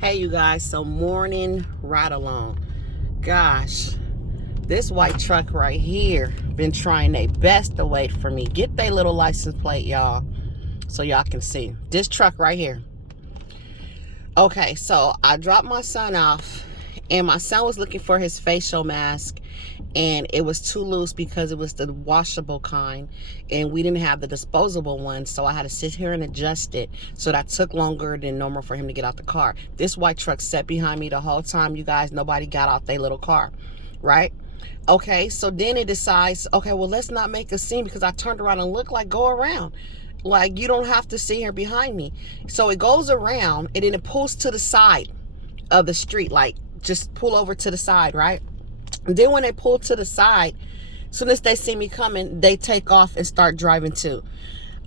Hey you guys, so morning ride along. Gosh, this white truck right here been trying their best to wait for me. Get their little license plate, y'all, so y'all can see. This truck right here. Okay, so I dropped my son off and my son was looking for his facial mask and it was too loose because it was the washable kind and we didn't have the disposable one, so I had to sit here and adjust it. So that took longer than normal for him to get out the car. This white truck sat behind me the whole time, you guys. Nobody got out their little car, right? Okay, so then it decides, okay, well, let's not make a scene because I turned around and looked like, go around. Like, you don't have to sit here behind me. So it goes around and then it pulls to the side of the street, like just pull over to the side, right? And then when they pull to the side, as soon as they see me coming, they take off and start driving too.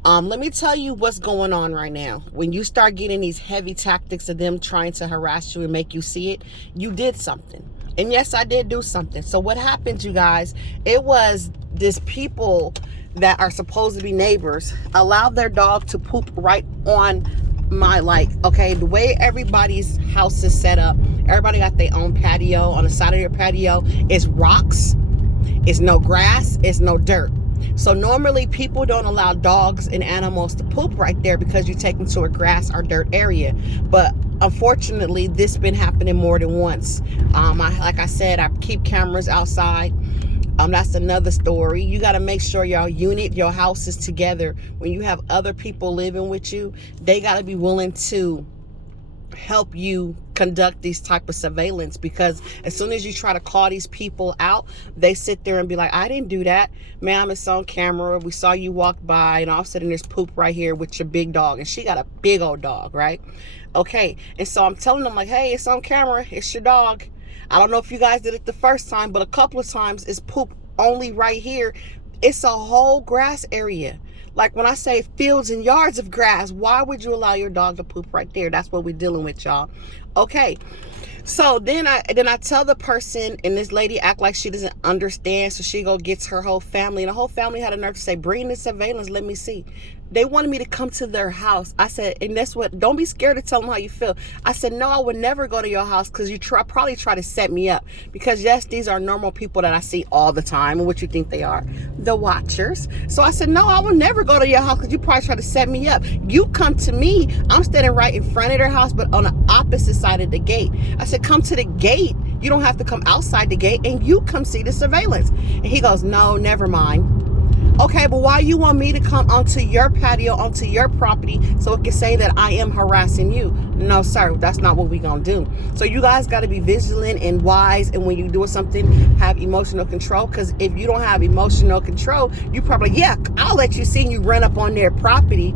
Let me tell you what's going on right now. When you start getting these heavy tactics of them trying to harass you and make you see it, you did something. And yes, I did do something. So what happened, you guys, it was this people that are supposed to be neighbors allowed their dog to poop right on my, like, okay, the way everybody's house is set up, everybody got their own patio. On the side of your patio is rocks, it's no grass, it's no dirt. So normally people don't allow dogs and animals to poop right there because you take them to a grass or dirt area. But unfortunately, this been happening more than once. Like I said, I keep cameras outside. That's another story. You got to make sure your house is together. When you have other people living with you, they got to be willing to help you conduct these type of surveillance, because as soon as you try to call these people out, they sit there and be like, I didn't do that, ma'am, it's on camera, we saw you walk by and all of a sudden there's poop right here with your big dog, and she got a big old dog, right? Okay, and so I'm telling them, like, hey, it's on camera, it's your dog. I don't know if you guys did it the first time, but a couple of times it's poop only right here. It's a whole grass area. Like when I say fields and yards of grass, why would you allow your dog to poop right there? That's what we're dealing with, y'all. Okay. So then I tell the person, and this lady act like she doesn't understand. So she go gets her whole family, and the whole family had a nerve to say, bring the surveillance, let me see. They wanted me to come to their house. I said, and that's what, don't be scared to tell them how you feel. I said, no, I would never go to your house because you probably try to set me up. Because yes, these are normal people that I see all the time. And what you think they are? The watchers. So I said, no, I will never go to your house because you probably try to set me up. You come to me. I'm standing right in front of their house, but on the opposite side of the gate. I said, come to the gate. You don't have to come outside the gate, and you come see the surveillance. And he goes, no, never mind. Okay, but why you want me to come onto your patio, onto your property, so it can say that I am harassing you? No, sir, that's not what we gonna do. So you guys got to be vigilant and wise, and when you do something, have emotional control, because if you don't have emotional control, you probably, yeah, I'll let you see you run up on their property,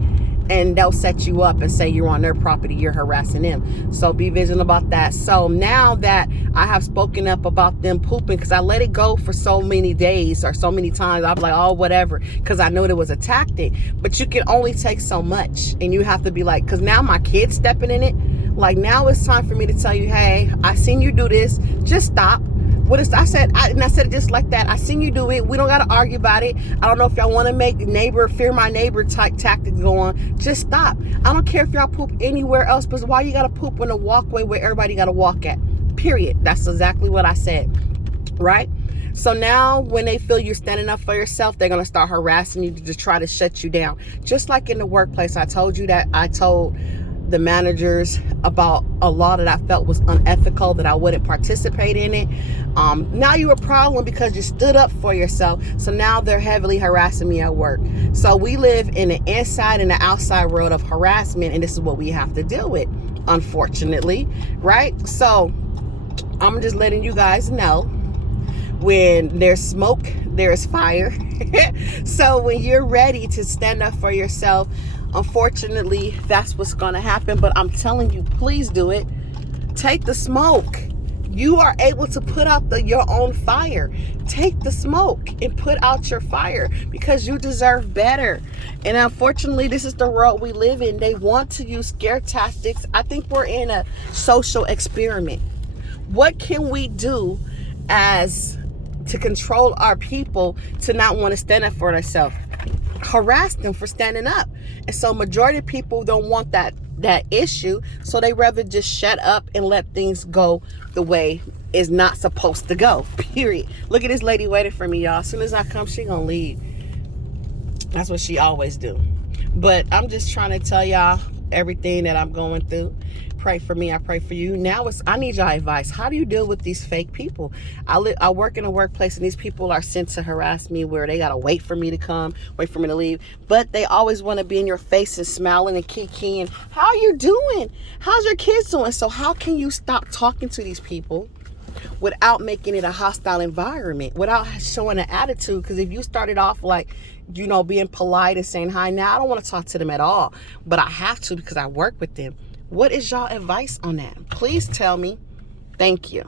and they'll set you up and say you're on their property, you're harassing them. So be vigilant about that. So now that I have spoken up about them pooping, because I let it go for so many days or so many times, I'm like, oh, whatever, because I knew it was a tactic. But you can only take so much, and you have to be like, because now my kid's stepping in it. Like, now it's time for me to tell you, hey, I seen you do this, just stop. I said it just like that. I seen you do it. We don't got to argue about it. I don't know if y'all want to make fear my neighbor type tactics go on. Just stop. I don't care if y'all poop anywhere else, but why you got to poop in a walkway where everybody got to walk at? Period. That's exactly what I said. Right? So now when they feel you're standing up for yourself, they're going to start harassing you to try to shut you down. Just like in the workplace, I told you that I told the managers about a law that I felt was unethical, that I wouldn't participate in it. Now you're a problem because you stood up for yourself. So now they're heavily harassing me at work. So we live in the inside and the outside world of harassment, and this is what we have to deal with, unfortunately, right? So I'm just letting you guys know, when there's smoke, there is fire. So when you're ready to stand up for yourself, unfortunately, that's what's going to happen. But I'm telling you, please do it. Take the smoke. You are able to put out your own fire. Take the smoke and put out your fire, because you deserve better. And unfortunately, this is the world we live in. They want to use scare tactics. I think we're in a social experiment. What can we do to control our people to not want to stand up for themselves? Harass them for standing up. And so majority of people don't want that that issue, so they rather just shut up and let things go the way it's not supposed to go, period. Look at this lady waiting for me, y'all. As soon as I come, she gonna leave. That's what she always do. But I'm just trying to tell y'all everything that I'm going through. Pray for me, I pray for you. Now I need y'all advice. How do you deal with these fake people? I work in a workplace, and these people are sent to harass me, where they gotta wait for me to come, wait for me to leave, but they always want to be in your face and smiling and kikiing. How you doing? How's your kids doing? So how can you stop talking to these people without making it a hostile environment, without showing an attitude? Because if you started off like, being polite and saying hi, now I don't want to talk to them at all, but I have to because I work with them. What is y'all advice on that? Please tell me. Thank you.